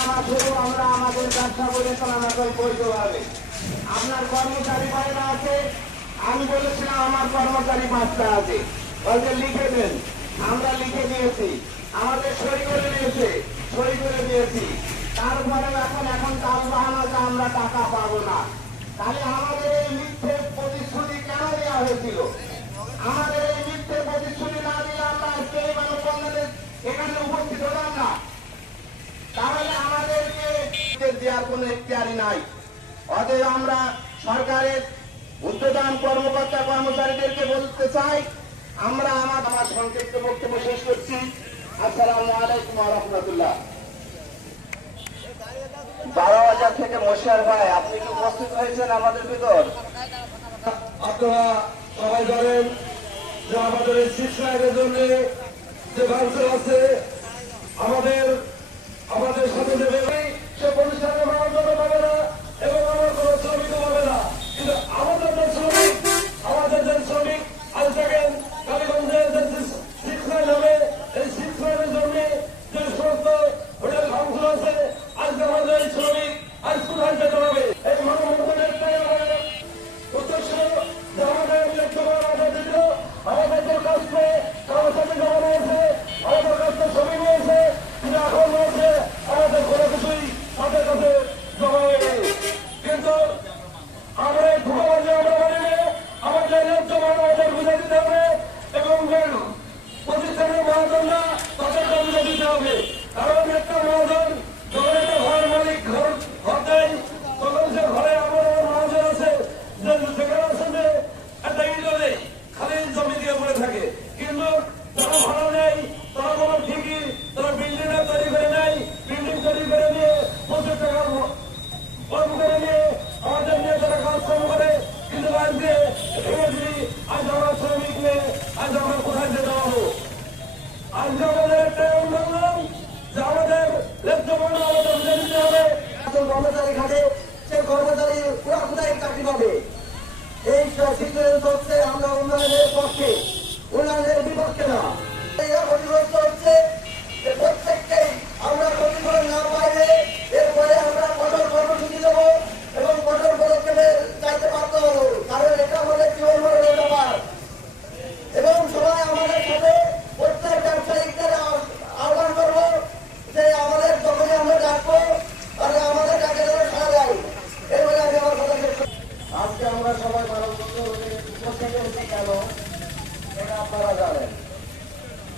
আমরা তারপরে এখন এখন তার বাহানা যে আমরা টাকা পাবো না। তাহলে আমাদের এই মিথ্যে প্রতিশ্রুতি কেন দেওয়া হয়েছিল? আমাদের এই মিথ্যে প্রতিশ্রুতি না দিয়ে আমরা আজকে এই এখানে উপস্থিত হলাম না তাহলে আমাদেরকে দেওয়ার কোনো ইতিহারি নাই। অতএব আমরা সরকারের উদ্যোদান কর্মকর্তা কর্মচারীদেরকে বলতে চাই, আমরা আমার আমার সংক্ষিপ্ত বক্তব্য শেষ করছি। আসসালামু আলাইকুম রহমতুল্লাহ। বারো হাজার থেকে মশিয়ার ভাই, আপনি কি উপস্থিত হয়েছেন আমাদের ভিতর? আপনারা সবাই ধরেন যে আমাদের এই শিক্ষায়ের জন্য যে কাউন্সিল আছে, আমাদের আমাদের হবে। কারণ একটা মহাজন যখন একটা ঘর মালিক ঘর ঘর দেয় তখন সে ঘরে আমার আমার মহাজন আছে যে যেখানে আছে যে একটা ইটও নেই খালি জমি দিয়ে পড়ে থাকে কিন্তু যারা ভাড়া নেই তারা বলো ঠিকই তারা বিল্ডিং তৈরি করে নেয় বিল্ডিং তৈরি করে নিয়ে প্রচুর টাকা কর্ম করে নিয়ে আমাদের নিয়ে তারা কাজকর্ম করে কিন্তু আজকে ভেঙে দিই আজ আমরা শ্রমিক নিয়ে আজ আমরা কোথায় যেতে পারব আজকে আমাদের একটা আন্দোলন যে আমাদের ন্যায্য আমাদের বুঝে দিতে হবে একজন কর্মচারী খাটে কোথায় চাকরি পাবে এই সিদ্ধান্ত আমরা উন্নয়নের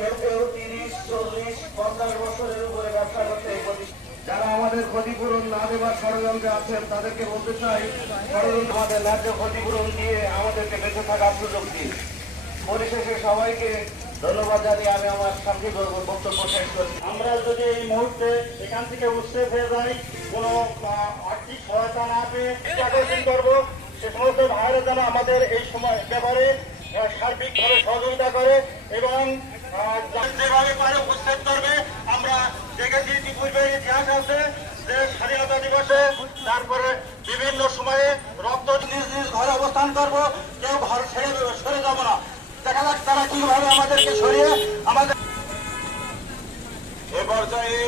কেউ কেউ তিরিশ চল্লিশ পঞ্চাশ বছরের উপরে ব্যবসা করতে যারা আমাদের ক্ষতিপূরণ না দেওয়ার ষড়যন্ত্রে আছেন তাদেরকে বলতে চাই ষড়যন্ত্র আমাদের ন্যায্য ক্ষতিপূরণ দিয়ে আমাদেরকে বেঁচে থাকার সুযোগ দিন। পরিশেষে সবাইকে ধন্যবাদ জানিয়ে আমি আমার সংক্ষিপ্ত বক্তব্য শেষ করছি। আমরা যদি এই মুহূর্তে এখান থেকে উৎসে হয়ে যাই কোনো আর্থিক সহায়তা না পেয়ে আকর্ষণ করব সে সমস্ত ভাইরা যেন আমাদের এই সময় ব্যাপারে সার্বিকভাবে সহযোগিতা করে এবং যেভাবে পারে উচ্ছেদ করবে। আমরা দেখেছি ইতিপূর্বে ইতিহাস আছে যে স্বাধীনতা দিবসে তারপরে বিভিন্ন সময়ে রক্ত নিজ নিজ ঘরে অবস্থান করব। কেউ ঘর ছেড়ে সরে যাব না। দেখা যাক তারা কীভাবে আমাদেরকে সরিয়ে আমাদের এ পর্যায়ে